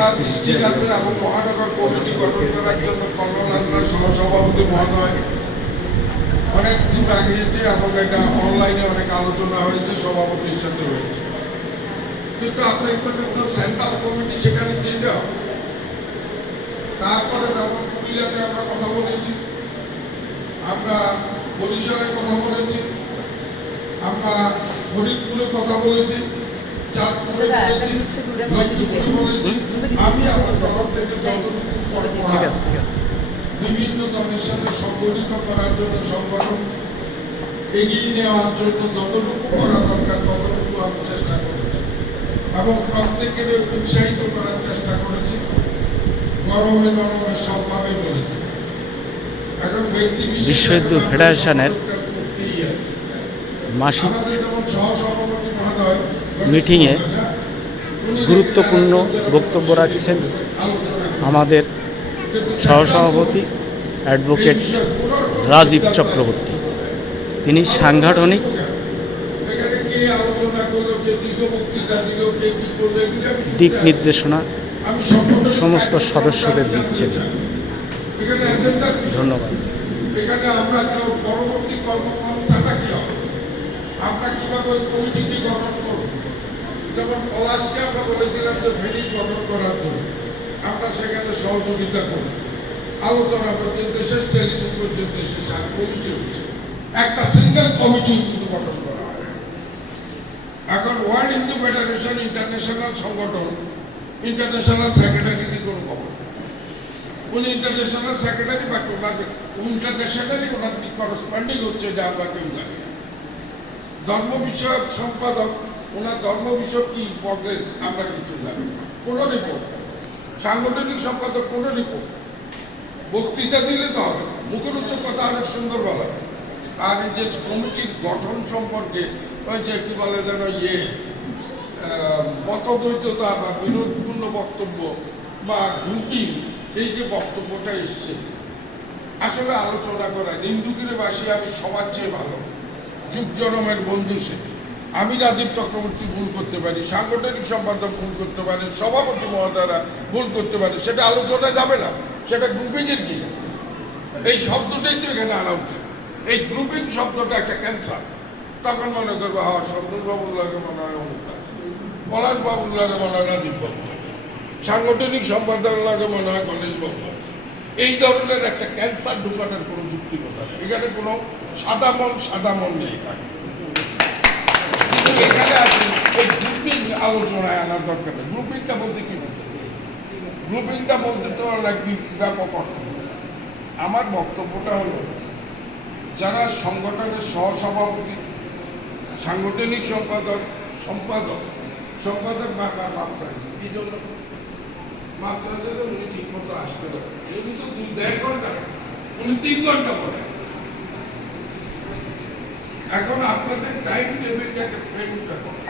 আপনার ডিস্ট্রিক্ট আছে এবং মহানগর কমিটি গঠন করার জন্য কল্লোল হাজরা সহসভাপতি মহোদয় অনেক দূর আগিয়েছে এবং এটা অনলাইনে অনেক আলোচনা হয়েছে, সভাপতির সাথে হয়েছে। কিন্তু আপনার তো সেন্ট্রাল কমিটি সেখানে যেতে হবে। তারপরে যেমন পুরুলিয়াতে আমরা কথা বলেছি, আমরা বরিশালে কথা বলেছি, আমরা ফরিদপুরে কথা বলেছি, চাঁদপুরে বলেছি, লক্ষ্মীপুরে বলেছি। আমি আমার তরফ থেকে যতটুকু বিভিন্ন জনের সাথে সংগঠিত করার জন্য, সংগঠন এগিয়ে নেওয়ার জন্য যতটুকু করা দরকার ততটুকু আমি চেষ্টা করেছি এবং প্রত্যেকের উৎসাহিত করার চেষ্টা করেছি। গরমে নরমে সবভাবে বলেছি। এখন বিশ্ব হিন্দু ফেডারেশনের মাসিক মিটিংয়ে গুরুত্বপূর্ণ বক্তব্য রাখছেন আমাদের সহসভাপতি অ্যাডভোকেট রাজীব চক্রবর্তী। তিনি সাংগঠনিক দিক নির্দেশনা সমস্ত সদস্যদের দিচ্ছেন। ধন্যবাদ। এখানে আমরা পরবর্তী কর্মপন্থাটা কি হবে, আমরা কিভাবে ওই কমিটিকে গঠন করব। যেমন পলাশকে আমরা বলেছিলাম যে ভেরি গঠন করার জন্য আমরা সেখানে সহযোগিতা করব, আলোচনা করছেন, দেশের টেলিফোন করছেন, দেশের সার কমিটি হচ্ছে, একটা সিঙ্গেল কমিটি কিন্তু গঠন করা হয়। এখন ওয়ার্ল্ড হিন্দু ফেডারেশন ইন্টারন্যাশনাল সংগঠন, ইন্টারন্যাশনাল সেক্রেটারি কোনো খবর, উনি ইন্টারন্যাশনাল সেক্রেটারি বা ওনার ইন্টারন্যাশনালি ওনার করসপন্ডিং হচ্ছে, এটা আমরা কেউ জানি। ধর্ম বিষয়ক সম্পাদক, ওনার ধর্ম বিষয়ক কি প্রগ্রেস আমরা কিছু জানি, কোনো রিপোর্ট। সাংগঠনিক সম্পাদক কোনো রিপোর্ট। বক্তৃতা দিলে তো হবে, মুখের উচ্চ কথা অনেক সুন্দর বলা। আর এই যে কমিটির গঠন সম্পর্কে ওই যে কি বলে যেন মতদ্বৈততা বা বিরোধপূর্ণ বক্তব্য বা গ্রুপিং, এই যে বক্তব্যটা এসছে, আসলে আলোচনা করা নিন্দুকিরেবাসী আমি সবার চেয়ে ভালো, যুগ জনমের বন্ধু সে। আমি রাজীব চক্রবর্তী ভুল করতে পারি, সাংগঠনিক সম্পাদক ভুল করতে পারে, সভাপতি মহোদয়রা ভুল করতে পারে, সেটা আলোচনায় যাবে না, সেটা গ্রুপিংয়ের কি। এই শব্দটাই তো এখানে আনা উচিত। এই গ্রুপিং শব্দটা একটা ক্যান্সার। তখন মনে করবো হওয়া সন্তোষ বাবুর লাগে মনে হয় অমুক আছে, পলাশ বাবুর লাগে মনে হয় রাজীব বাবু আছে, সাংগঠনিক সম্পাদক লাগে মনে হয় গণেশ বাবু আছে। এই ধরনের একটা ক্যান্সার ঢুকানোর কোনো যুক্তিকতা নেই। এখানে কোনো সাদা মন নেই। এখানে আছে এই গ্রুপিং আলোচনায় আনার দরকার নেই। গ্রুপিংটা বলতে কি বলছে? গ্রুপিংটা বলতে তো অনেক ব্যাপক অর্থ। আমার বক্তব্যটা হলো, যারা সংগঠনের সহসভাপতি, সাংগঠনিক সম্পাদক বারবার মাপ চাইছে। কি জন্য মাপ চাইছে? উনি ঠিক মতো আসতে পারে। উনি তো 2-1.5 ঘন্টা, উনি 3 ঘন্টা পরে। এখন আপনাদের টাইম টেবিলটাকে ফ্রেমটা করুন।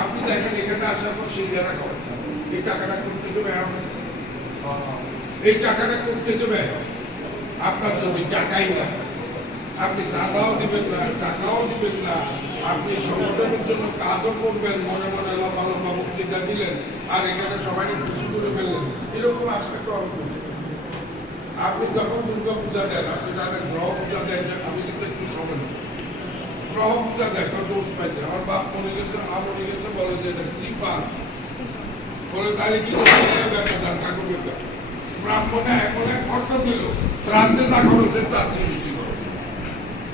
আপনি দেখেন এখানে আসার পর সিঙ্গারা খাওয়া, এই টাকাটা করতে দেবে, এই টাকাটা করতে দেবে আপনার যদি টাকাই না, আপনি চাঁদাও দিবেন না, টাকাও দিবেন না, আপনি সংগঠনের জন্য কাজও করবেন, মনে মনে লম্বা লম্বা বক্তৃতা দিলেন আর এখানে সবাইকে খুশি করে ফেললেন, এরকম আসলে তো অল্প। আপনি যখন দুর্গা পূজা দেন, আপনি জানেন গ্রহ পূজা দেন, আমি কিন্তু একটু সময় নেব। গ্রহ পূজা দেয় দোষ পাইছে, আমার বাপ মনে গেছে, মা মনে গেছে, বলে যে এটা কৃপা, বলে তাহলে কি ঠাকুরের ব্রাহ্মণে এখন এক অর্থ দিল, শ্রাদ্ধে যা খরচ তার চেয়ে বেশি খরচ,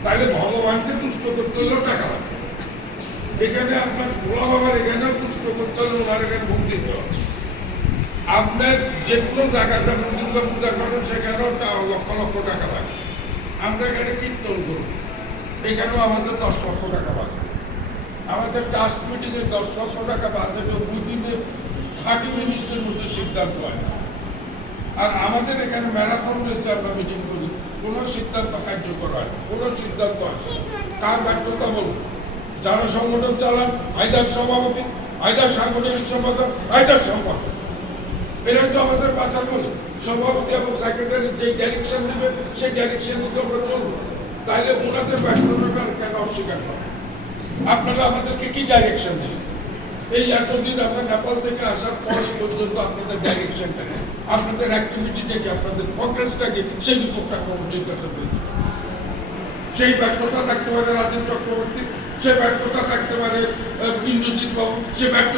তাহলে ভগবানকে তুষ্ট করতে হলেও টাকা লাগবে। এখানে আপনার ভোলা বাবার এখানেও তুষ্ট করতে হলে ওনার এখানে ভোগ দিতে হবে। আপনার যে কোনো জায়গায় যেমন দুর্গা পূজা করেন সেখানেও লক্ষ লক্ষ টাকা লাগে। আমরা এখানে কীর্তন করি, এখানেও আমাদের 10 লক্ষ টাকা বাঁচে। আমাদের ট্রাস্ট মিটিংয়ে 10 লক্ষ টাকা বাঁচে, তো বুঝিয়ে 30 মিনিটের মধ্যে সিদ্ধান্ত হয়। আর আমাদের এখানে ম্যারাথন রয়েছে, আমরা মিটিং করি, কোনো সিদ্ধান্ত কার্যকর হয়, কোনো সিদ্ধান্ত আসে। কার ব্যর্থতা বলুন? যারা সংগঠন চালান, আইদার সভাপতি, আইদার সাংগঠনিক সম্পাদক, আইদার সম্পাদক, এরাই তো আমাদের মাথার মনে। সভাপতি এবং সেক্রেটারি যে ডাইরেকশন দেবে সেই ডাইরেকশন মতো আমরা চলবো। তাইলে ওনাদের ব্যর্থতা কেন অস্বীকার করেন? আপনারা আমাদেরকে কি ডাইরেকশন দিয়েছেন? এই এতদিন আমরা নেপাল থেকে আসার পর পর্যন্ত আপনাদের ডাইরেকশনটা কি, আপনাদের অ্যাক্টিভিটিটা কি, আপনাদের প্রগ্রেসটা কি, সেই রিপোর্টটা কমিটির কাছে পেয়েছি। সেই ব্যর্থতা থাকতে পারে রাজীব চক্রবর্তী, সে ব্যর্থতা থাকতে পারে ইন্দ্রজিৎ বাবু, সে ব্যর্থতা